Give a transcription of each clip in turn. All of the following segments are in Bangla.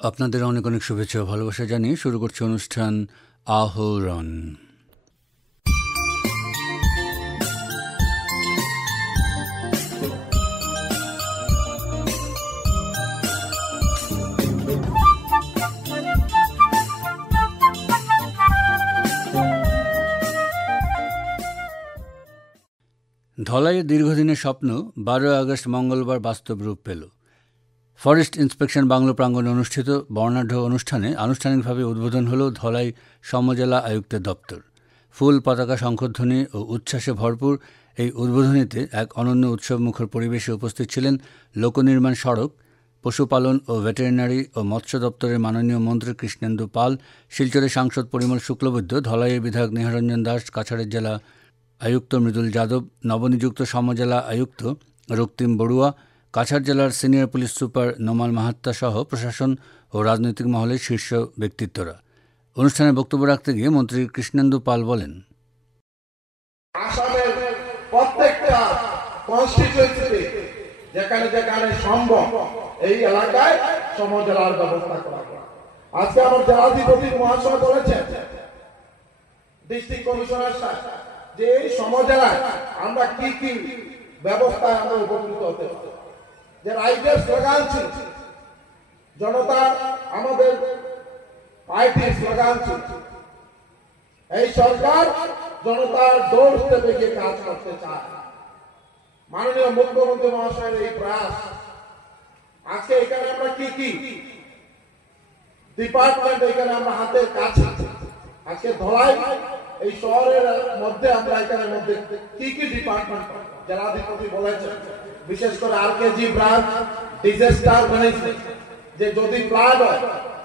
আপনাদের অনেক অনেক শুভেচ্ছা ও ভালোবাসা জানিয়ে শুরু করছে অনুষ্ঠান আহরণ। ধলাইয়ের দীর্ঘদিনের স্বপ্ন 12 আগস্ট মঙ্গলবার বাস্তব রূপ পেল। ফরেস্ট ইন্সপেকশন বাংলো প্রাঙ্গণে অনুষ্ঠিত বর্ণাঢ্য অনুষ্ঠানে আনুষ্ঠানিকভাবে উদ্বোধন হল ধলাই সমজেলা আয়ুক্তের দপ্তর। ফুল, পতাকা, শঙ্খধ্বনি ও উচ্ছ্বাসে ভরপুর এই উদ্বোধনীতে এক অনন্য উৎসবমুখর পরিবেশে উপস্থিত ছিলেন লোকনির্মাণ, সড়ক, পশুপালন ও ভেটেরিনারি ও মৎস্য দপ্তরের মাননীয় মন্ত্রী কৃষ্ণেন্দু পাল, শিলচরের সাংসদ পরিমল শুক্লবৈদ্য, ধলাইয়ের বিধায়ক নিহারঞ্জন দাস, কাছাড়ের জেলা আয়ুক্ত মৃদুল যাদব, নবনিযুক্ত সমজেলা আয়ুক্ত রক্তিম বড়ুয়া, কাছাড় জেলার senior police super Nomal Mahatta সহ প্রশাসন ও রাজনৈতিক মহলের শীর্ষ ব্যক্তিত্বরা। অনুষ্ঠানে বক্তব্য রাখতে গিয়ে মন্ত্রী কৃষ্ণেন্দু পাল বলেন, আসামের প্রত্যেকটা কনস্টিটিউয়েন্সিতে যেখানে যেখানে সম্ভব এই এলাকায় সমজেলার ব্যবস্থা করা। আজকে আমার জেলাধিপতি মহাশয় বলেছেন, ডিস্ট্রিক্ট কমিশনার সাহেব, যে এই সমজেলায় আমরা কি কি ব্যবস্থায় আমরা উপকৃত হতে পারি। যে রাইটের স্লোগান ছিল, জনতা আমাদের পার্টির স্লোগান ছিল, এই সরকার জনতার ডোর স্টেপে গিয়ে কাজ করতে চায়। মাননীয় মুখ্যমন্ত্রী মহাশয়ের এই প্রয়াস। আজকে এখানে আমরা কি কি ডিপার্টমেন্ট এখানে আমরা হাতের কাছে, আজকে ধলাই এই শহরের মধ্যে আমরা এখানে মধ্যে কি কি ডিপার্টমেন্ট জেলাধিপতি বলেছেন, বিশেষ করে আরকেজি ব্রাঞ্চ, ডিজাস্টার ম্যানেজমেন্ট, যে যদি ফ্লাড হয়,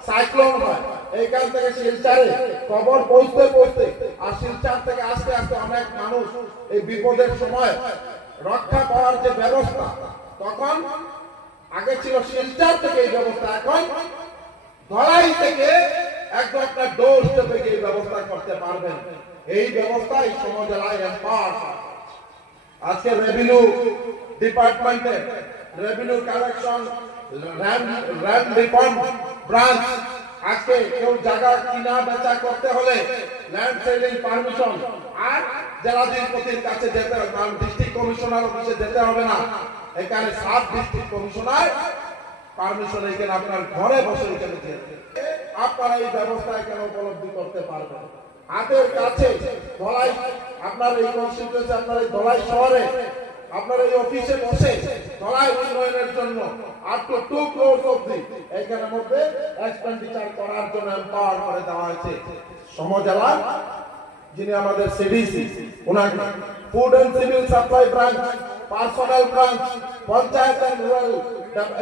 সাইক্লোন হয়, এইখান থেকে শিলচরে খবর পৌঁছতে পৌঁছতে আর শিলচর থেকে আস্তে আস্তে অনেক মানুষ এই বিপদের সময় রক্ষা পাওয়ার যে ব্যবস্থা, তখন আগে ছিল শিলচর থেকে এই ব্যবস্থা, এখন ধলাই থেকে একদম একটা ডোর স্টেপে গিয়ে ব্যবস্থা করতে পারবেন। এই ব্যবস্থা এই সমজেলায় এম্পাওয়ার। আজকে রেভিনিউ ডিপার্টমেন্টে revenue collection, land reform branch, আজকে কেউ জায়গা কিনা বেচা করতে হলে ল্যান্ড সেলিং পারমিশন আর জেলাধিপতির কাছে যেতে হবে, কারণ ডিস্ট্রিক্ট কমিশনার অফিসে যেতে হবে না, এখানে সাব ডিস্ট্রিক্ট কমিশনার পারমিশন এখানে আপনার ঘরে বসে এখানে আপনারা এই ব্যবস্থা এখানে উপলব্ধি করতে পারবেন। হাতের কাছে ধলাই, আপনার এই কনস্টিটিউয়েন্সি, আপনার এই ধলাই শহরে আপনার এই অফিসে বসে ধলাই উন্নয়নের জন্য আপ টু 2 crore অবধি এখানের মধ্যে এক্সপেন্ডিচার করার জন্য এম্পাওয়ার করে দেওয়া হয়েছে। সমজেলা যিনি আমাদের সিডিসি, ওনাকে food and civil supply branch, personal branch, panchayat and rural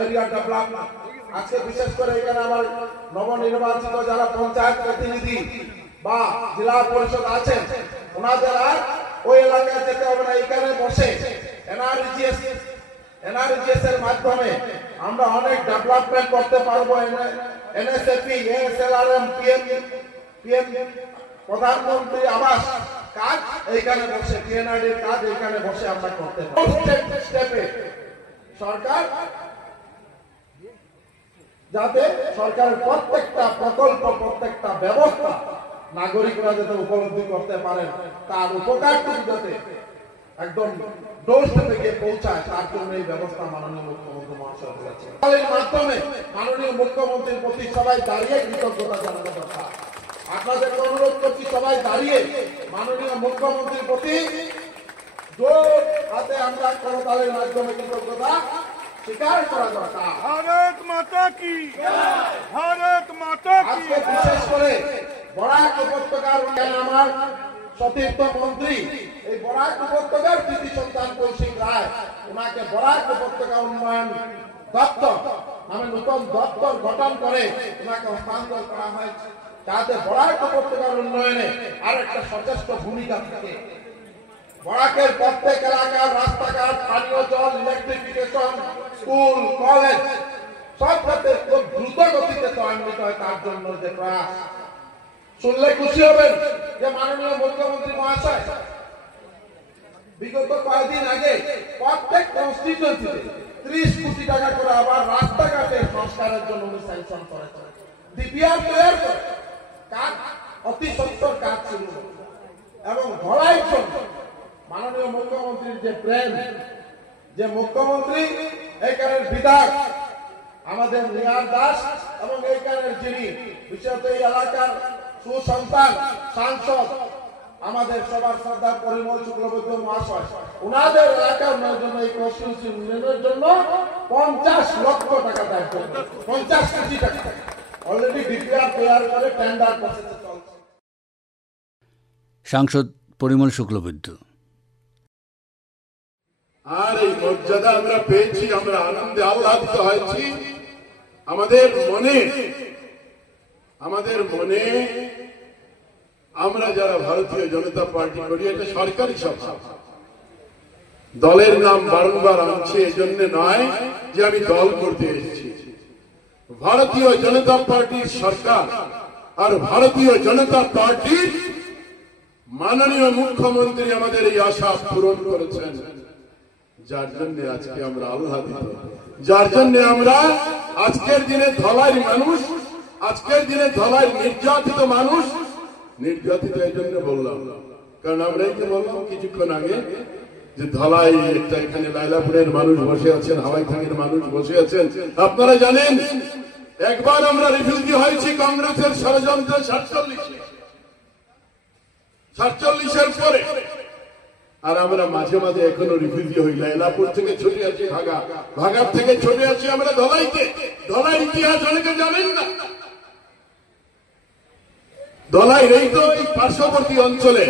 area development. আজকে বিশেষ করে এখানে আমার নবনির্বাচিত যারা পঞ্চায়েত প্রতিনিধি বা জেলা পরিষদ আছেন, ওনাদের আর ওই এলাকায় যেতে হবে না, এখানে বসে এনআরজিএস এর মাধ্যমে আমরা অনেক ডেভেলপমেন্ট করতে পারবো। এনএসএপি, এএসএলআরএম, পিএম প্রধানমন্ত্রী আবাস কাজ এইখানে বসে, পিএনআইডির কাজ এইখানে বসে আমরা করতে পারবো। স্টেপে সরকার যাতে সরকারের প্রত্যেকটা প্রকল্প, প্রত্যেকটা ব্যবস্থা নাগরিকরা যাতে উপলব্ধি করতে পারেন, তার উপকারটুকু যাতে একদম ডোর স্টেপে গিয়ে পৌঁছায়, তার জন্য এই ব্যবস্থা মাননীয় মুখ্যমন্ত্রী মহাশয় করেছেন। এর মাধ্যমে মাননীয় মুখ্যমন্ত্রীর প্রতি সবাই দাঁড়িয়ে কৃতজ্ঞতা জানানো দরকার। আপনাদের অনুরোধ করছি, সবাই দাঁড়িয়ে মাননীয় মুখ্যমন্ত্রীর প্রতি জোর হাতে আমরা করতালের মাধ্যমে কৃতজ্ঞতা স্বীকার করা দরকার। ভারত মাতা কি জয়, ভারত মাতা কি। আজকে বিশেষ করে বরাক উপত্যকার আমার সতীর্থ মন্ত্রী, এই বরাক উপত্যকার কৃতি সন্তান কৌশিক রায়, ওনাকে বরাক উপত্যকা উন্নয়ন দপ্তর নামে নতুন দপ্তর গঠন করে ওনাকে হস্তান্তর করা হয়েছে, যাতে বরাক উপত্যকার উন্নয়নে আর একটা সচেষ্ট ভূমিকা থাকে। বরাকের প্রত্যেক এলাকার রাস্তাঘাট, পানীয় জল, ইলেকট্রিফিকেশন, স্কুল, কলেজ সব ক্ষেত্রে খুব দ্রুত গতিতে ত্বরান্বিত হয়, তার জন্য যে প্রয়াস। শুনলে খুশি হবেন যে মাননীয় মুখ্যমন্ত্রী মহাশয় বিগত কয়েকদিন আগে প্রত্যেক কনস্টিটিউয়েন্সিতে 30 কোটি টাকা করে আবার রাস্তাঘাটে সংস্কারের জন্য উনি স্যাংশন করেছেন। ডিপিআর তৈরি করে কাজ অতি সত্তর কাজ শুরু হয়েছে। এবং ধলাইয়ের জন্য মাননীয় মুখ্যমন্ত্রীর যে প্রেম, যে মুখ্যমন্ত্রী এইখানের বিধায়ক আমাদের নিহার দাস এবং এইখানের যিনি বিশেষত এই এলাকার সুসন্তান সাংসদ আমাদের সবার শ্রদ্ধা পরিমল শুক্লবৈদ্য মহাশয়, ওনাদের এলাকার জন্য এই কনস্টিটিউন্সি উন্নয়নের জন্য 50 লক্ষ টাকা দেয়, 50 কোটি টাকা অলরেডি ডিপিআর তৈরি করে টেন্ডার প্রসেসে চলছে। সাংসদ পরিমল শুক্লবৈদ্য। আর এই মর্যাদা আমরা পেয়েছি, আমরা আনন্দে আহ্লাদিত হয়েছি। আমাদের মনে আমরা যারা ভারতীয় জনতা পার্টি করি, এটা সরকারি সভা, দলের নাম বারংবার আনছে এজন্য নয় যে আমি দল করতে এসেছি। ভারতীয় জনতা পার্টির সরকার আর ভারতীয় জনতা পার্টির মাননীয় মুখ্যমন্ত্রী আমাদের এই আশা পূরণ করেছেন, যার জন্য আজকে আমরা আহ্লাদিত, যার জন্য আমরা আজকের দিনে ধলাইয়ের মানুষ, আজকের দিনে ধলাইয়ের নির্যাতিত মানুষ, নির্যাতিত এই জন্য বললাম কারণ আমরা এই যে বললাম কিছুক্ষণ আগে যে ধলাই একটা এখানে লাইলাপুরের মানুষ বসে আছেন, হাওয়াইখানের মানুষ বসে আছেন। আপনারা জানেন একবার আমরা রিফিউজি হয়েছি কংগ্রেসের ষড়যন্ত্রে 47-এর পরে, আর আমরা মাঝে মাঝে এখনো রিফিউজি হই। লাইলাপুর থেকে ছুটে আছি ভাগার থেকে ছুটে আছি আমরা ধলাইতে। ধলাই ইতিহাস অনেকে জানেন না। ধলাই এই তো এই পার্শ্ববর্তী অঞ্চলে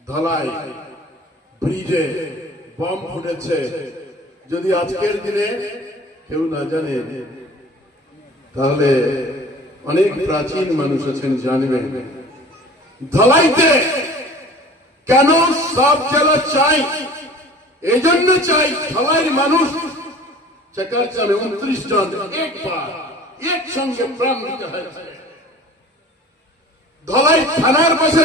ধলাই ব্রিজে বম ফুটেছে। যদি আজকের দিনে কেউ না জানে তাহলে অনেক প্রাচীন মানুষ আছেন জানবেন। ধলাইতে কেন সাব জেলা চাই? এই জন্য চাই ধলাইয়ের মানুষ চেকারচামে 29 জন একসঙ্গে প্রাণ দিতে হয়েছে। ধলাই থানার পাশে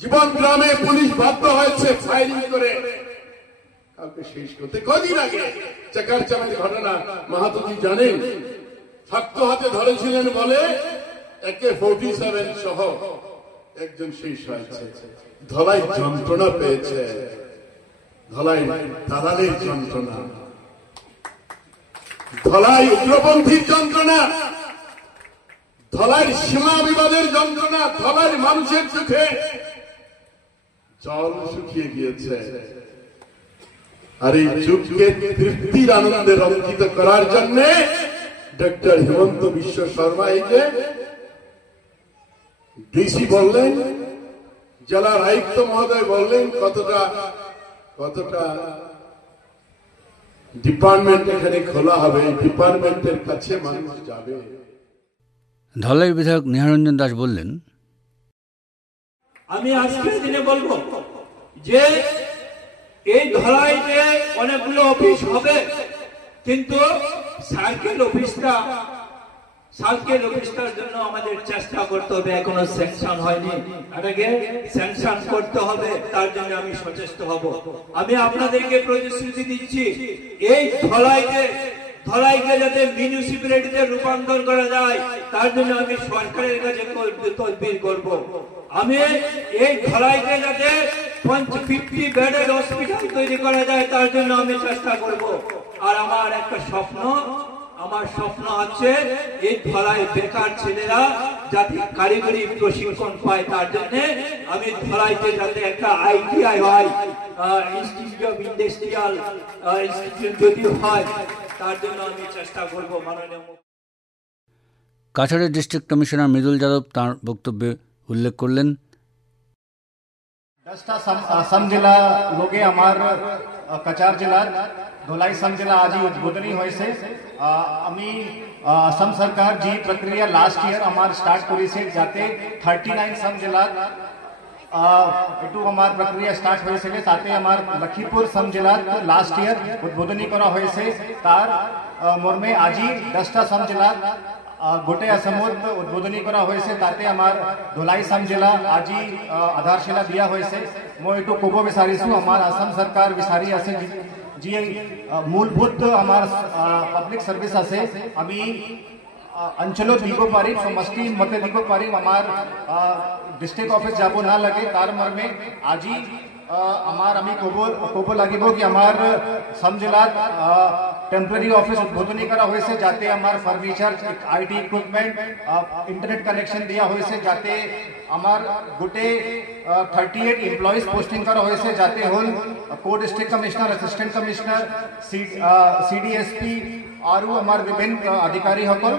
জীবনগ্রামে পুলিশ বাধ্য হয়েছে ফায়ারিং করে কাউকে শেষ করতে। কদিন আগে চেকারচামের ঘটনা মাহাতোজি জানেন, শক্ত হাতে ধরেছিলেন বলে AK-47 সহ একজন শেষ হয়েছে। ধলাই যন্ত্রণা পেয়েছে, ধলাই দালালের যন্ত্রণা, ধলাই উগ্রপন্থীর যন্ত্রণা, ধলাইয়ের সীমা বিবাদের যন্ত্রণা, ধলাইয়ের মানুষের চোখে জল শুকিয়ে গিয়েছে। আর এই যুগকে তৃপ্তির আনন্দে রঞ্জিত করার জন্য ডক্টর হিমন্ত বিশ্ব শর্মা এই যে ডিসি বললেন, জেলার আয়ুক্ত মহোদয় বললেন কতটা ডিপার্টমেন্ট এখানে খোলা হবে, ডিপার্টমেন্টের কাছে মানুষ যাবে। ধলাই বিধায়ক নিহারঞ্জন দাস বললেন, আমি আজকের দিনে বলবো যে এই ধলাইতে অনেকগুলো অফিস হবে, কিন্তু সার্কেল অফিসটার জন্য আমাদের চেষ্টা করতে হবে। এখনো স্যাংশন হয়নি, এটাকে স্যাংশন করতে হবে, তার জন্য আমি সচেষ্ট হব। আমি আপনাদেরকে প্রতিশ্রুতি দিচ্ছি এই ধলাইকে যাতে মিউনিসিপ্যালিটিতে রূপান্তর করা যায়, তার জন্য আমি সরকারের কাছে তদবির করব। আমি এই ধলাইকে যাতে 50 বেডের হসপিটাল তৈরি করা যায়, তার জন্য আমি চেষ্টা করব। আর আমার একটা স্বপ্ন আছে এই ধলাই বেকার ছেলেরা যাতে কারিগরি প্রশিক্ষণ পায়, তার জন্য আমি ধলাইতে যাতে একটা ITI হয়, ইনস্টিটিউট অফ ইন্ডাস্ট্রিয়াল ইনস্টিটিউট যদি হয়, তার জন্য আমি চেষ্টা করব। মাননীয় কাছাড়ের ডিস্ট্রিক্ট কমিশনার মৃদুল যাদব তাঁর বক্তব্যে উল্লেখ করলেন, 10টা সম জেলা লোকে আমার কাছাড় জেলার ধলাই সম জেলা আজি উদ্বোধনী হয়েছে। আমি আসাম সরকার যে প্রক্রিয়া লাস্ট ইয়ার আমার স্টার্ট করেছে, যাতে 39 সম জেলা এটু আমার প্রক্রিয়া স্টার্ট হয়েছিল, তাতে আমার লক্ষীপুর সম জেলার লাস্ট ইয়ার উদ্বোধনী করা হয়েছে। তার মর্মে আজি 10টা সম জেলা গোটে আসামত উদ্বোধনী করা হয়েছে, তাতে আমার ধলাই সাম জেলা আজি আধারশিলা দিয়া হয়েছে। মই এইটো ক'ব বিচাৰিছো, আমাৰ আসাম চৰকাৰ বিচাৰি আছে যি মূলভূত আমাৰ পাব্লিক সার্ভিস আছে আমি অঞ্চলত দিব পাৰিম, সমষ্টি মতে দিব পাৰিম, আমাৰ ডিস্ট্রিক্ট অফিস যাব না লাগে। তার মর্মে আজি আমার আমি ক'ব লাগিব কি আমার সাম জেলাত টেম্পোরারি অফিস উদ্বোধনী করা হয়েছে, যাতে আমার furniture, IT equipment, internet connection দেওয়া হয়েছে, যাতে আমার গোটে 38 এমপ্লয়িজ পোস্টিং করা হয়েছে, যাতে হল co district commissioner, assistant commissioner, CDSP আর আমার বিভিন্ন আধিকারী সকল,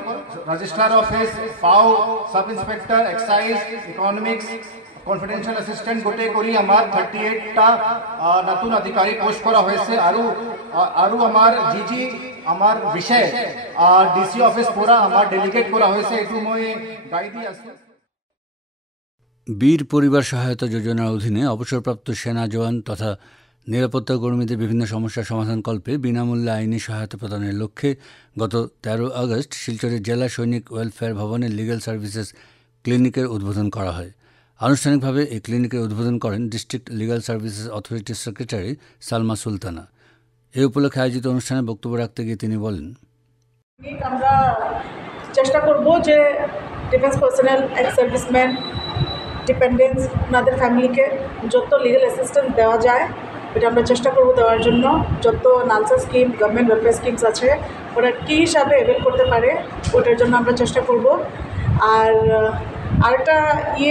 রেজিস্ট্রার অফিস, ফাও, sub inspector, excise, economics, confidential assistant গোটে করি আমার 38টা নতুন আধিকারী পোস্ট করা হয়েছে। আৰু আমার জি আমার বিষয় ডিসি অফিস পুরা আমার ডেলিগেট করা হয়েছে, এটু মই গাই দি আছি। বীর পরিবার সহায়তা যোজনার অধীনে অবসরপ্রাপ্ত সেনা জওয়ান তথা নিরাপত্তা কর্মীদের বিভিন্ন সমস্যার সমাধানকল্পে বিনামূল্যে আইনি সহায়তা প্রদানের লক্ষ্যে গত 13 আগস্ট শিলচরের জেলা সৈনিক ওয়েলফেয়ার ভবনে লিগ্যাল সার্ভিসেস ক্লিনিকের উদ্বোধন করা হয়। আনুষ্ঠানিকভাবে এই ক্লিনিকের উদ্বোধন করেন ডিস্ট্রিক্ট লিগ্যাল সার্ভিসেস অথরিটির সেক্রেটারি সালমা সুলতানা। এই উপলক্ষে আয়োজিত অনুষ্ঠানে বক্তব্য রাখতে গিয়ে তিনি বলেন, আমরা চেষ্টা করব যে ডিফেন্স পার্সোনেল, এক্স সার্ভিসম্যান, ডিপেন্ডেন্টস, ওনাদের ফ্যামিলিকে যত লিগাল অ্যাসিস্ট্যান্স দেওয়া যায় এটা আমরা চেষ্টা করব দেওয়ার জন্য। যত NALSA scheme, government welfare schemes আছে ওরা কী হিসাবে অ্যাভেল করতে পারে ওটার জন্য আমরা চেষ্টা করব। আর আরেকটা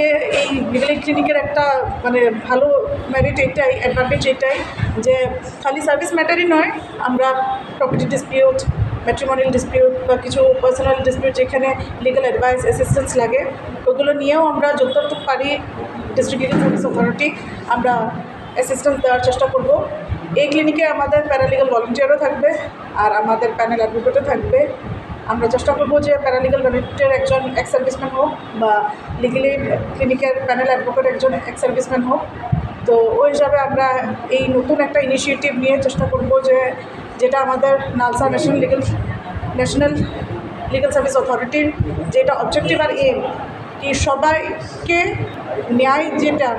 এই লিগাল ক্লিনিকের একটা মানে ভালো মেরিট এটাই, অ্যাডভান্টেজ এটাই যে খালি সার্ভিস ম্যাটারই নয়, আমরা প্রপার্টি ডিসপিউট, ম্যাট্রিমোনিয়াল ডিসপিউট বা কিছু পার্সোনাল ডিসপিউট যেখানে লিগাল অ্যাডভাইস, অ্যাসিস্ট্যান্স লাগে ওগুলো নিয়েও আমরা যতটুকু পারি ডিস্ট্রিক্ট লিগাল সার্ভিস অথরিটি আমরা অ্যাসিস্ট্যান্স দেওয়ার চেষ্টা করব। এই ক্লিনিকে আমাদের প্যারালিগাল ভলেন্টিয়ারও থাকবে আর আমাদের প্যানেল অ্যাডভোকেটও থাকবে। আমরা চেষ্টা করব যে প্যারালিগাল ভলেন্টিয়ার একজন এক্স সার্ভিসম্যান হোক বা লিগালি ক্লিনিকের প্যানেল অ্যাডভোকেট একজন এক্স সার্ভিসম্যান হোক। তো ওই হিসাবে আমরা এই নতুন একটা ইনিশিয়েটিভ নিয়ে চেষ্টা করব যে যেটা আমাদের নালসা ন্যাশনাল লিগাল সার্ভিস অথরিটির যেটা অবজেক্টিভ আর এম কি সবাইকে ন্যায়, যেটা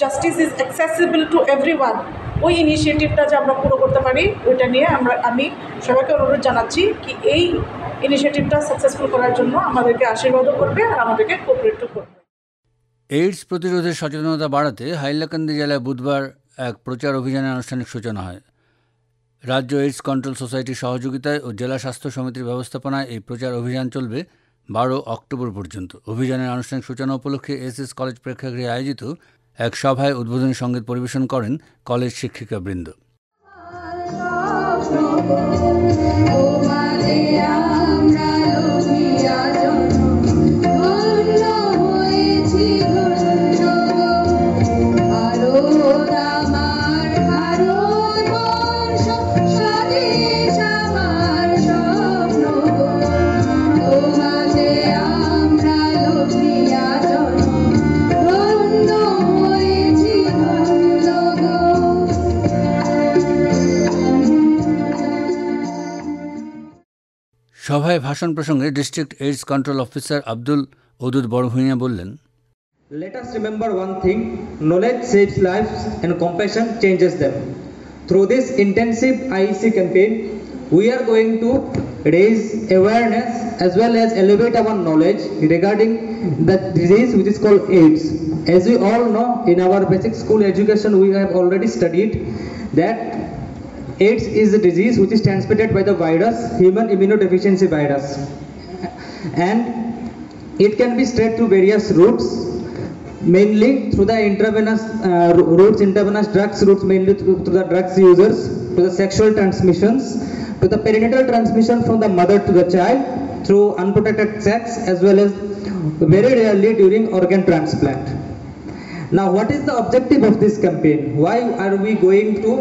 justice is accessible to everyone, ওই ইনিশিয়েটিভটা যে আমরা পুরো করতে পারি ওইটা নিয়ে আমি সবাইকে অনুরোধ জানাচ্ছি কি এই ইনিশিয়েটিভটা সাকসেসফুল করার জন্য আমাদেরকে আশীর্বাদও করবে আর আমাদেরকে কোঅপারেটও করবে। এইডস প্রতিরোধের সচেতনতা বাড়াতে হাইলাকান্দি জেলায় বুধবার এক প্রচার অভিযানের আনুষ্ঠানিক সূচনা হয়। রাজ্য এইডস কন্ট্রোল সোসাইটির সহযোগিতায় ও জেলা স্বাস্থ্য সমিতির ব্যবস্থাপনায় এই প্রচার অভিযান চলবে 12 অক্টোবর পর্যন্ত। অভিযানের আনুষ্ঠানিক সূচনা উপলক্ষে এসএস কলেজ প্রেক্ষাগৃহে আয়োজিত এক সভায় উদ্বোধনী সঙ্গীত পরিবেশন করেন কলেজ শিক্ষিকাবৃন্দ। সভায় ভাষণ প্রসঙ্গে district AIDS control officer Abdul ওদুদ বড়ভূঁইয়া বললেন, Let us remember one thing, knowledge saves lives and compassion changes them. Through this intensive IEC campaign, we are going to raise awareness as well as elevate our knowledge regarding the disease which is called AIDS. As we all know, in our basic school education we have already studied that AIDS is a disease which is transmitted by the virus, human immunodeficiency virus, and it can be spread through various routes, mainly through the intravenous routes, intravenous drugs routes, mainly through the drugs users, to the sexual transmissions, to the perinatal transmission from the mother to the child, through unprotected sex, as well as very rarely during organ transplant. Now, what is the objective of this campaign? Why are we going to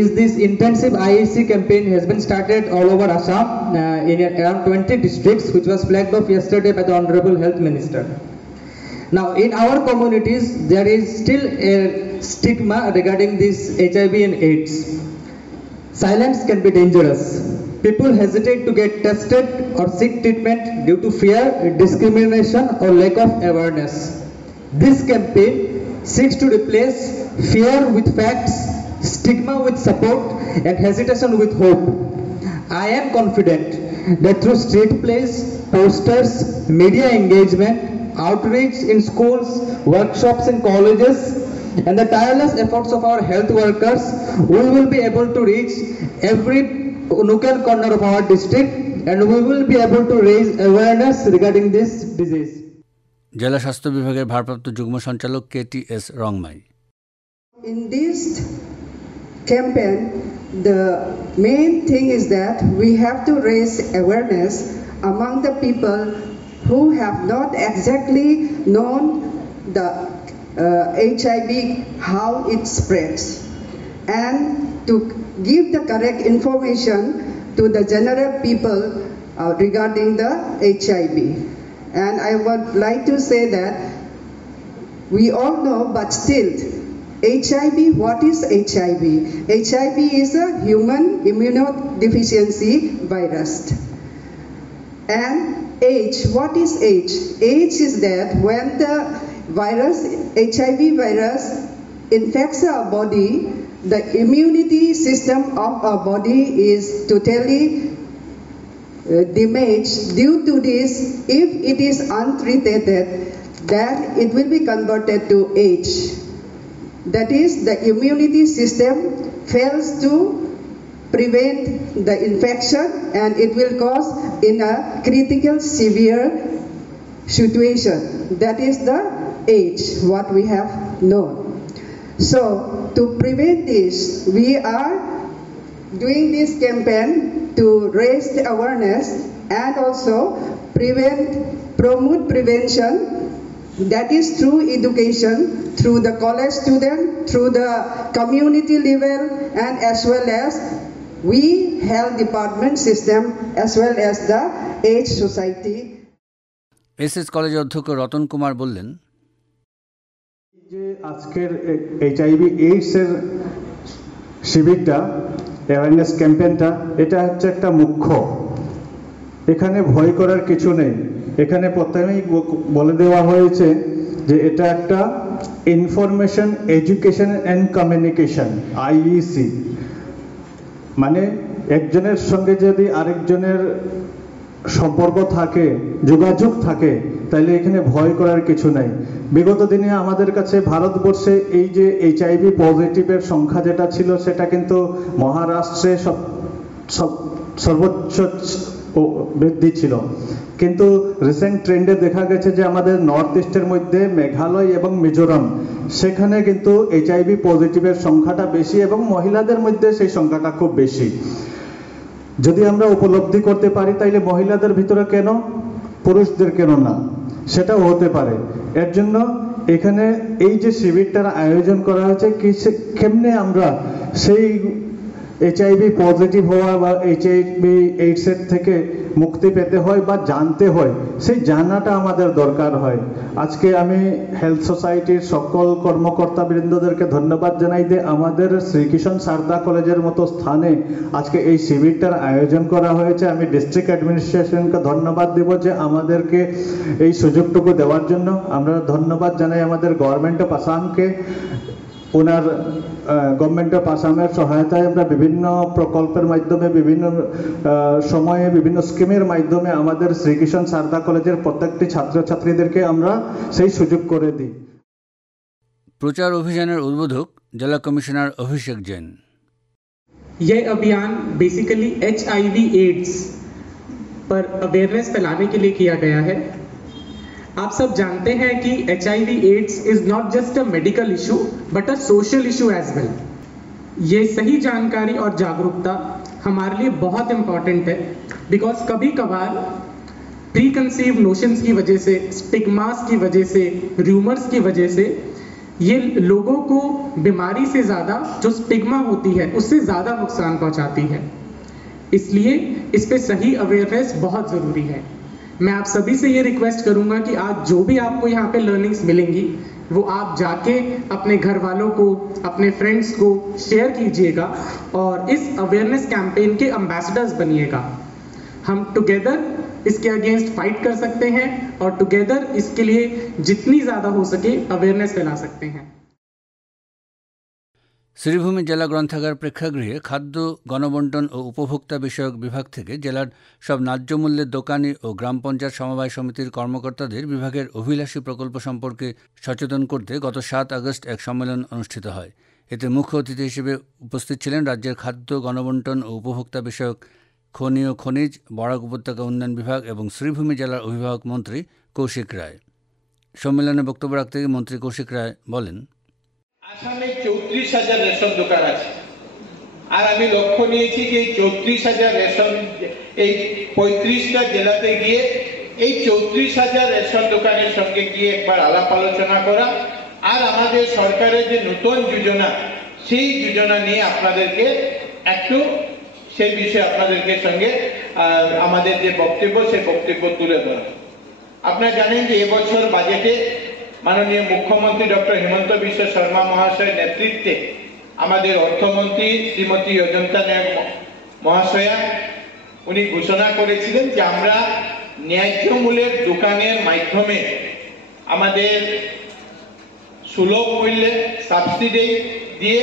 is this intensive IEC campaign has been started all over Assam in around 20 districts, which was flagged off yesterday by the Honorable Health Minister. Now, in our communities, there is still a stigma regarding this HIV and AIDS. Silence can be dangerous. People hesitate to get tested or seek treatment due to fear, discrimination, or lack of awareness. This campaign seeks to replace fear with facts, stigma with support, and hesitation with hope. I am confident that through street plays, posters, media engagement, outreach in schools, workshops in colleges, and the tireless efforts of our health workers, we will be able to reach every nook and corner of our district, and we will be able to raise awareness regarding this disease. জেলা স্বাস্থ্য বিভাগের ভারপ্রাপ্ত যুগ্ম সঞ্চালক KTS Rongmai. In this campaign, the main thing is that we have to raise awareness among the people who have not exactly known the HIV, how it spreads, and to give the correct information to the general people regarding the HIV. And I would like to say that we all know, but still, HIV, what is HIV? HIV is a human immunodeficiency virus. And AIDS, what is AIDS? AIDS is that when the virus, HIV virus, infects our body, the immunity system of our body is totally damaged. Due to this, if it is untreated, then it will be converted to AIDS. That is, the immunity system fails to prevent the infection, and it will cause in a critical severe situation. That is the AIDS, what we have known. So, to prevent this, we are doing this campaign to raise the awareness and also promote prevention. That is through education, through the college student, through the community level, and as well as we health department system, as well as the AIDS society. SS কলেজের অধ্যক্ষ রতন কুমার বললেন, যে আজকের HIV AIDS এর শিবিরটা, অ্যাওয়ারনেস ক্যাম্পেইনটা, এটা হচ্ছে একটা মুখ্য। এখানে ভয় করার কিছু নেই। এখানে প্রথমেই বলে দেওয়া হয়েছে যে এটা একটা information education and communication, IEC। মানে একজনের সঙ্গে যদি আরেকজনের সম্পর্ক থাকে, যোগাযোগ থাকে, তাহলে এখানে ভয় করার কিছু নাই। বিগত দিনে আমাদের কাছে ভারতবর্ষে এই যে HIV পজিটিভের সংখ্যা যেটা ছিল, সেটা কিন্তু মহারাষ্ট্রে সর্বোচ্চ বৃদ্ধি ছিল। কিন্তু রিসেন্ট ট্রেন্ডে দেখা গেছে যে আমাদের নর্থ ইস্টের মধ্যে মেঘালয় এবং মিজোরাম, সেখানে কিন্তু HIV পজিটিভের সংখ্যাটা বেশি এবং মহিলাদের মধ্যে সেই সংখ্যাটা খুব বেশি। যদি আমরা উপলব্ধি করতে পারি, তাইলে মহিলাদের ভিতরে কেন, পুরুষদের কেন না, সেটাও হতে পারে। এর জন্য এখানে এই যে শিবিরটার আয়োজন করা হয়েছে, কেমনে আমরা সেই HIV পজিটিভ হওয়া বা HIV AIDS এর থেকে মুক্তি পেতে হয় বা জানতে হয়, সেই জানাটা আমাদের দরকার হয়। আজকে আমি হেলথ সোসাইটির সকল কর্মকর্তাবৃন্দদেরকে ধন্যবাদ জানাই যে আমাদের শ্রীকৃষ্ণ সারদা কলেজের মতো স্থানে আজকে এই শিবিরটার আয়োজন করা হয়েছে। আমি ডিস্ট্রিক্ট অ্যাডমিনিস্ট্রেশনকে ধন্যবাদ দেব যে আমাদেরকে এই সুযোগটুকু দেওয়ার জন্য। আমরা ধন্যবাদ জানাই আমাদের গভর্নমেন্ট অফ আসামকে। ওনার গভর্নমেন্ট অফ আসামের সহায়তায় আমরা বিভিন্ন প্রকল্পের মাধ্যমে, বিভিন্ন সময়ে, বিভিন্ন স্কিমের মাধ্যমে আমাদের শ্রীকৃষ্ণ সারদা কলেজের প্রত্যেকটি ছাত্রছাত্রীদেরকে আমরা সেই সুযোগ করে দিই। প্রচার অভিযানের উদ্বোধক জেলা কমিশনার অভিষেক জৈন। यह अभियान बेसिकली HIV AIDS पर अवेयरनेस फैलाने के लिए किया गया है। आप सब जानते हैं कि HIV AIDS is not just a medical issue but a social issue as well. ये सही जानकारी और जागरूकता हमारे लिए बहुत इम्पॉर्टेंट है, बिकॉज कभी कभार प्री कंसीव नोशंस की वजह से, स्टिग्मास की वजह से, र्यूमर्स की वजह से ये लोगों को बीमारी से ज़्यादा जो स्टिग्मा होती है उससे ज़्यादा नुकसान पहुंचाती है। इसलिए इस पे सही अवेयरनेस बहुत ज़रूरी है। मैं आप सभी से ये रिक्वेस्ट करूंगा कि आज जो भी आपको यहाँ पे लर्निंग्स मिलेंगी, वो आप जाके अपने घर वालों को, अपने फ्रेंड्स को शेयर कीजिएगा और इस अवेयरनेस कैंपेन के एम्बेसडर्स बनिएगा। हम टुगेदर इसके अगेंस्ट फाइट कर सकते हैं और टुगेदर इसके लिए जितनी ज़्यादा हो सके अवेयरनेस फैला सकते हैं। শ্রীভূমি জেলা গ্রন্থাগার প্রেক্ষাগৃহে খাদ্য, গণবণ্টন ও উপভোক্তা বিষয়ক বিভাগ থেকে জেলার সব ন্যায্য মূল্যের দোকানি ও গ্রাম পঞ্চায়েত সমবায় সমিতির কর্মকর্তাদের বিভাগের অভিলাষী প্রকল্প সম্পর্কে সচেতন করতে গত 7 আগস্ট এক সম্মেলন অনুষ্ঠিত হয়। এতে মুখ্য অতিথি হিসেবে উপস্থিত ছিলেন রাজ্যের খাদ্য, গণবণ্টন ও উপভোক্তা বিষয়ক খনি ও খনিজ, বরাক উপত্যকা উন্নয়ন বিভাগ এবং শ্রীভূমি জেলার অভিভাবক মন্ত্রী কৌশিক রায়। সম্মেলনে বক্তব্য রাখতে গিয়ে মন্ত্রী কৌশিক রায় বলেন, আসামে 34,000 রেশন দোকান আছে, আর আমি লক্ষ্য নিয়েছি যে 34,000 রেশন এই 35টা জেলাতে গিয়ে এই 34,000 রেশন দোকানের সঙ্গে গিয়ে একবার আলাপ আলোচনা করা, আর আমাদের সরকারের যে নতুন যোজনা সেই যোজনা নিয়ে আপনাদেরকে একটু সেই বিষয়ে আপনাদেরকে সঙ্গে আমাদের যে বক্তব্য সেই বক্তব্য তুলে ধরা। আপনারা জানেন যে এবছর বাজেটে মাননীয় মুখ্যমন্ত্রী ডক্টর হিমন্ত বিশ্ব শর্মা মহাশয়ের নেতৃত্বে আমাদের অর্থমন্ত্রী শ্রীমতী অজন্তা নায়ক মহাশয়া উনি ঘোষণা করেছিলেন যে আমরা ন্যায্য মূল্যের দোকানের মাধ্যমে আমাদের সুলভ মূল্যে সাবসিডি দিয়ে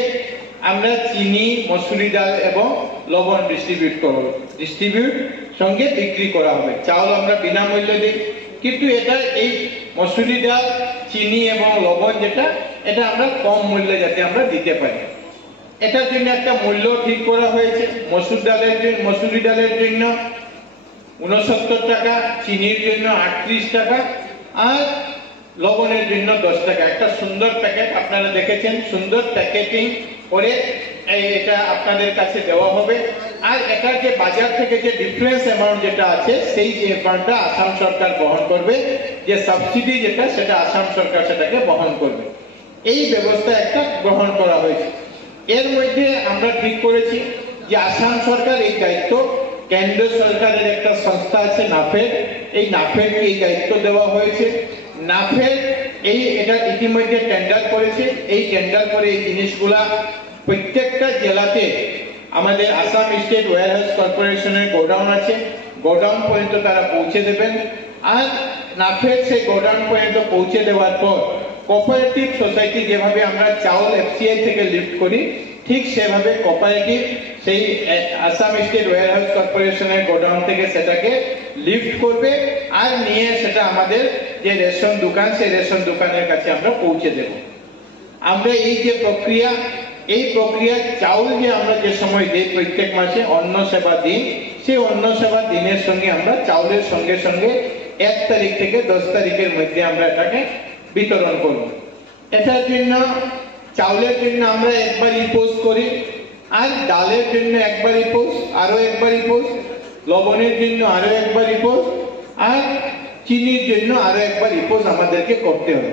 আমরা চিনি, মসুরি ডাল এবং লবণ ডিস্ট্রিবিউট সঙ্গে বিক্রি করা হবে। চাউল আমরা বিনামূল্যে দিই, কিন্তু এটা এই মসুরি ডাল, চিনি এবং লবণ যেটা এটা আমরা কম মূল্যে যাতে আমরা দিতে পারি, এটার জন্য একটা মূল্য ঠিক করা হয়েছে। মসুরি ডালের জন্য 69 টাকা, চিনির জন্য 38 টাকা আর লবণের জন্য 10 টাকা। একটা সুন্দর প্যাকেট আপনারা দেখেছেন, সুন্দর প্যাকেটিং করে এটা আপনাদের কাছে দেওয়া হবে। আর এটার যে বাজার থেকে যে ডিফারেন্স অ্যামাউন্ট যেটা আছে সেই যে অ্যামাউন্টটা আসাম সরকার বহন করবে, যে সাবসিডি যেটা সেটা আসাম সরকার সেটাকে বহন করবে। এই ব্যবস্থা একটা গ্রহণ করা হয়েছে। এর মধ্যে আমরা ঠিক করেছি যে আসাম সরকার এই দায়িত্ব, কেন্দ্র সরকারের একটা সংস্থা আছে নাফেড, এই নাফেডকে এই দায়িত্ব দেওয়া হয়েছে। নাফেড এটা ইতিমধ্যে টেন্ডার করেছে। এই টেন্ডার করে এই জিনিসগুলা প্রত্যেকটা জেলাতে আমাদের আসাম স্টেট ওয়্যারহাউস কর্পোরেশনের গোডাউন আছে, গোডাউন পর্যন্ত তারা পৌঁছে দেবেন। আর নাফেড সেই গোডাউন পর্যন্ত পৌঁছে দেওয়ার পর কোঅপারেটিভ সোসাইটি যেভাবে আমরা চাউল এফসিআই থেকে লিফট করি, ঠিক সেভাবে কোঅপারেটিভ সেই আসাম স্টেট ওয়্যারহাউস কর্পোরেশনের গোডাউন থেকে সেটাকে লিফট করবে আর নিয়ে সেটা আমাদের যে রেশন দোকান সেই রেশন দোকানের কাছে আমরা পৌঁছে দেব। আমরা এই যে প্রক্রিয়া, এই প্রক্রিয়া চাউল যে আমরা যে সময় দিই প্রত্যেক মাসে অন্ন সেবা দিন, সেই অন্ন সেবা দিনের সঙ্গে আমরা চাউলের সঙ্গে সঙ্গে 1 তারিখ থেকে 10 তারিখের মধ্যে আমরা এটাকে বিতরণ করব। এটার জন্য চাউলের জন্য আমরা একবারই পোস্ট করি, আর ডালের জন্য একবারই পোস্ট, আরো একবারই পোস্ট, লবণের জন্য আরো একবারই পোস্ট, আর চিনির জন্য আরো একবারই পোস্ট আমাদেরকে করতে হবে।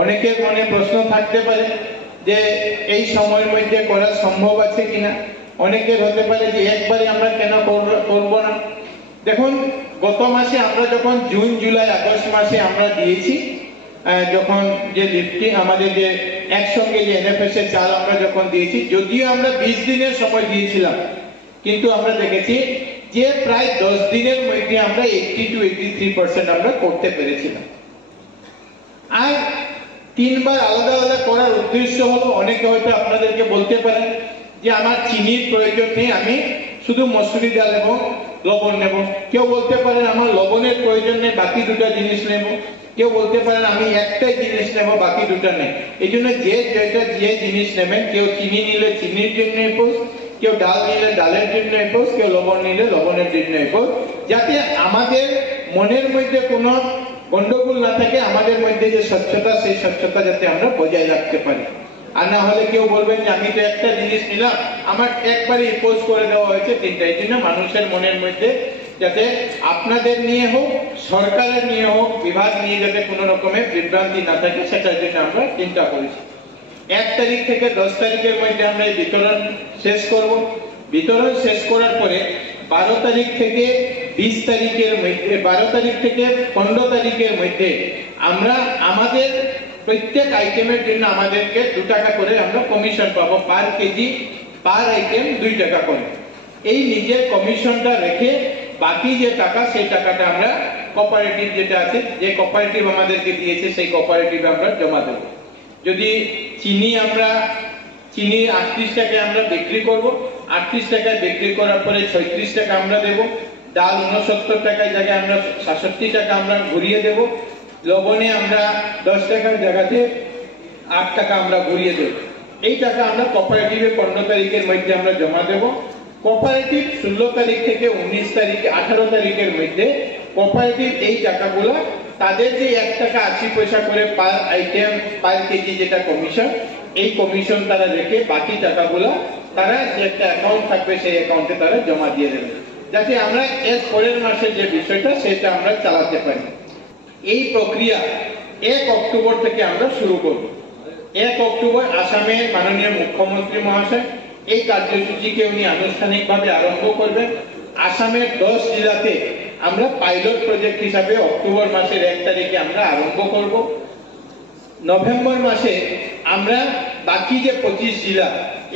অনেকের মনে প্রশ্ন থাকতে পারে যে এই সময়ের মধ্যে করা সম্ভব আছে কিনা। অনেকের হতে পারে যে একবারে আমরা কেন করব না। দেখুন, গত মাসে আমরা যখন জুন, জুলাই, আগস্ট মাসে আমরা দিয়েছি, যখন যে লিফটিং আমাদের যে একসঙ্গে যে এনএফএস এর চাল আমরা যখন দিয়েছি, যদিও আমরা 20 দিনের সময় দিয়েছিলাম, কিন্তু আমরা দেখেছি যে প্রায় 10 দিনের মধ্যে আমরা 80 to 83% আমরা করতে পেরেছিলাম। আর 3 বার আলাদা আলাদা করার উদ্দেশ্য হলো, অনেকে হয়তো আপনাদেরকে বলতে পারেন যে আমার চিনির প্রয়োজন নেই, আমি শুধু মসুরি ডাল এবং লবণ নেব। কেউ বলতে পারেন আমার লবণের প্রয়োজন নেই, বাকি দুটা জিনিস নেব। কেউ বলতে পারেন আমি একটাই জিনিস নেব, বাকি দুটা নেই। এই জন্য যে জিনিস নেবেন, কেউ চিনি নিলে চিনির জন্য পোস্ট, কেউ ডাল নিলে ডালের জন্য পোস্ট, কেউ লবণ নিলে লবণের জন্য পোস্ট, যাতে আমাদের মনের মধ্যে কোনো গন্ডগোল না থাকে, আমাদের মধ্যে যে স্বচ্ছতা সেই স্বচ্ছতা যাতে আমরা বজায় রাখতে পারি। আর না হলে কেউ বলবেন যে আমি তো একটা জিনিস নিলাম, আমার একবারে ইম্পোজ করে দেওয়া হয়েছে 3টা। এই জন্য মানুষের মনের মধ্যে যাতে আপনাদের নিয়ে হোক, সরকারের নিয়ে হোক, বিভাগ নিয়ে যাতে কোনো রকমের বিভ্রান্তি না থাকে, সেটার জন্য আমরা চিন্তা করেছি। 1 তারিখ থেকে 10 তারিখের মধ্যে আমরা এই বিতরণ শেষ করব। বিতরণ শেষ করার পরে 12 তারিখ থেকে 20 তারিখের মধ্যে, 12 তারিখ থেকে 15 তারিখের মধ্যে আমরা আমাদের প্রত্যেক আইটেমের জন্য আমাদেরকে 2 টাকা করে আমরা কমিশন পাবো, পার কেজি পার আইটেম 2 টাকা করে। এই নিজের কমিশনটা রেখে বাকি যে টাকা সেই টাকাটা আমরা কোঅপারেটিভ যেটা আছে, যে কোঅপারেটিভ আমাদেরকে দিয়েছে সেই কোঅপারেটিভে আমরা জমা দেব। যদি চিনি 38 টাকায় আমরা বিক্রি করব, 38 টাকায় বিক্রি করার পরে 36 টাকা আমরা দেব। ডাল 69 টাকায় জায়গায় আমরা 67 টাকা আমরা ঘুরিয়ে দেব। লবণে আমরা 10 টাকার জায়গাতে 8 টাকা আমরা ঘুরিয়ে দেব। এই টাকা আমরা কোঅপারেটিভে 15 তারিখের মধ্যে আমরা জমা দেব। কোঅপারেটিভ 16 তারিখ থেকে 19 তারিখ 18 তারিখের মধ্যে কোঅপারেটিভ এই টাকাগুলো তাদের যে 1 টাকা 80 পয়সা করে পার আইটেম পার কেজি যেটা কমিশন, এই কমিশন তারা রেখে বাকি টাকাগুলো তারা যে একটা অ্যাকাউন্ট থাকবে সেই অ্যাকাউন্টে তারা জমা দিয়ে দেবে, যাতে আমরা এর পরের মাসের যে বিষয়টা সেটা আমরা চালাতে পারি। এই প্রক্রিয়া 1 অক্টোবর থেকে আমরা শুরু করব। 1 অক্টোবর আসামের মাননীয় মুখ্যমন্ত্রী মহাশয় এই কার্যসূচিকে উনি আনুষ্ঠানিকভাবে আরম্ভ করবেন। আসামের 10 জেলাতে আমরা পাইলট প্রজেক্ট হিসাবে অক্টোবর মাসের 1 তারিখে আমরা আরম্ভ করব। নভেম্বর মাসে আমরা বাকি যে 25 জেলা,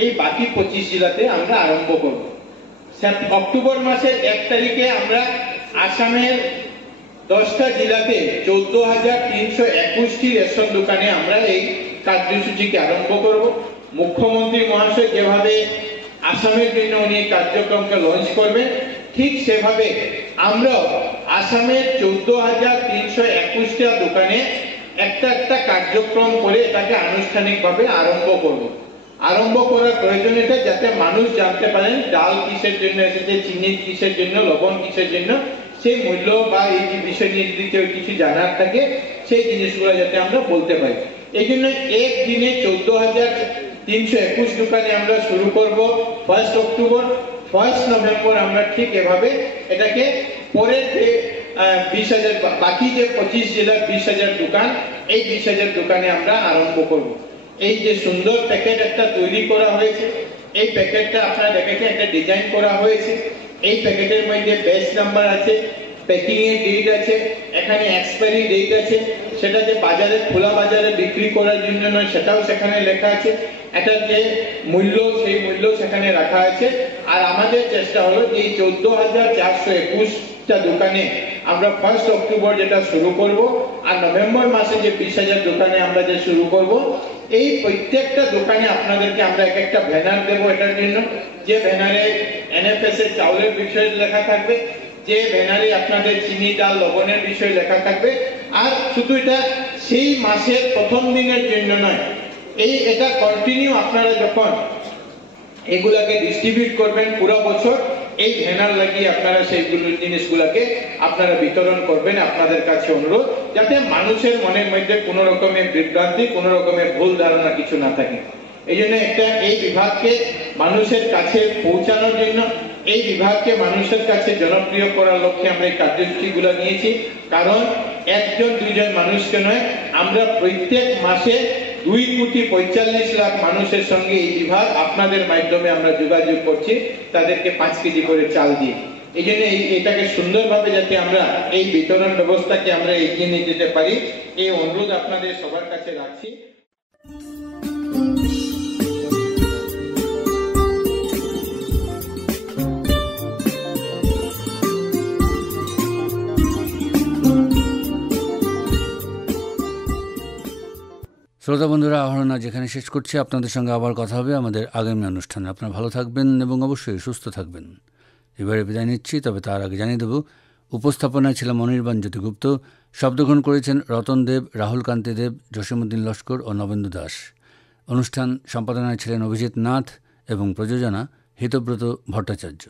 এই বাকি 25 জেলাতে আমরা আরম্ভ করব। অক্টোবর মাসের 1 তারিখে আমরা আসামের 10টা জেলাতে 14,321টি রেশন দোকানে আমরা এই কার্যসূচিকে আরম্ভ করব। মুখ্যমন্ত্রী মহাশয় যেভাবে আসামের জন্য উনি এই কার্যক্রমকে লঞ্চ করবেন, ঠিক সেভাবে আমরা আসামের 14,321টা দোকানে একটা কার্যক্রম করে এটাকে আনুষ্ঠানিকভাবে আরম্ভ করব। আরম্ভ করার প্রয়োজনীয়তা যাতে মানুষ জানতে পারেন ডাল কিসের জন্য এসেছে, চিনি কিসের জন্য, লবণ কিসের জন্য, সেই মূল্য বা এই যে বিষয় নিয়ে যদি কেউ কিছু জানার থাকে সেই জিনিসগুলো যাতে আমরা বলতে পারি। এই জন্য একদিনে 14,321 দোকানে আমরা শুরু করব 1 অক্টোবর। 1 নভেম্বর আমরা ঠিক এভাবে এটাকে পরের যে 20,000 বাকি যে 25 জেলার 20,000 দোকান, এই 20,000 দোকানে আমরা আরম্ভ করব। এই যে সুন্দর প্যাকেট একটা তৈরি করা হয়েছে, এই প্যাকেটটা আপনারা দেখেছেন একটা ডিজাইন করা হয়েছে। এই প্যাকেটের মধ্যে ব্যাচ নাম্বার আছে, প্যাকিং এর ডেট আছে, এখানে এক্সপায়ারি ডেট আছে, সেটা যে বাজারে খোলা বাজারে বিক্রি করার জন্য নয় সেটাও সেখানে লেখা আছে। এটার যে মূল্য সেই মূল্য সেখানে রাখা আছে। আর আমাদের চেষ্টা হলো যে এই 14,421টা দোকানে আমরা 1 অক্টোবর যেটা শুরু করব আর নভেম্বর মাসে যে 20,000 দোকানে আমরা যে শুরু করব, এই প্রত্যেকটা দোকানে আপনাদেরকে আমরা একটা ব্যানার দেব এটার জন্য, যে ব্যানারে এনএফএস এর চাউলের বিষয়ে লেখা থাকবে, যে ব্যানারে আপনাদের চিনি ডাল লবণের বিষয়ে লেখা থাকবে। আর শুধু এটা সেই মাসের প্রথম দিনের জন্য নয়, এটা কন্টিনিউ আপনারা যখন এগুলাকে ডিস্ট্রিবিউট করবেন পুরো বছর, এই ব্যানার লাগিয়ে আপনারা সেইগুলো জিনিসগুলোকে আপনারা বিতরণ করবেন। আপনাদের কাছে অনুরোধ যাতে মানুষের মনের মধ্যে কোনো রকমের বিভ্রান্তি, কোনো রকমের ভুল ধারণা কিছু না থাকে। এই জন্য এই বিভাগকে মানুষের কাছে পৌঁছানোর জন্য, এই বিভাগকে মানুষের কাছে জনপ্রিয় করার লক্ষ্যে আমরা এই কার্যসূচিগুলো নিয়েছি। কারণ 1-2 মানুষকে নয়, আমরা প্রত্যেক মাসে 2,45,00,000 মানুষের সঙ্গে এই বিভাগ আপনাদের মাধ্যমে আমরা যোগাযোগ করছি, তাদেরকে 5 কেজি করে চাল দিয়ে। এই জন্য এটাকে সুন্দরভাবে যাতে আমরা এই বিতরণ ব্যবস্থাকে আমরা এগিয়ে নিয়ে যেতে পারি, এই অনুরোধ আপনাদের সবার কাছে রাখছি। শ্রোতা বন্ধুরা, আহরণা যেখানে শেষ করছি, আপনাদের সঙ্গে আবার কথা হবে আমাদের আগামী অনুষ্ঠানে। আপনারা ভালো থাকবেন এবং অবশ্যই সুস্থ থাকবেন। এবারে বিদায় নিচ্ছি, তবে তার আগে জানিয়ে দেব উপস্থাপনায় ছিলাম অনির্বাণ জ্যোতিগুপ্ত, শব্দগ্রহণ করেছেন রতন দেব, রাহুল কান্তি দেব, জসীমউদ্দিন লস্কর ও নবেন্দু দাস। অনুষ্ঠান সম্পাদনায় ছিলেন অভিজিৎ নাথ এবং প্রযোজনা হিতব্রত ভট্টাচার্য।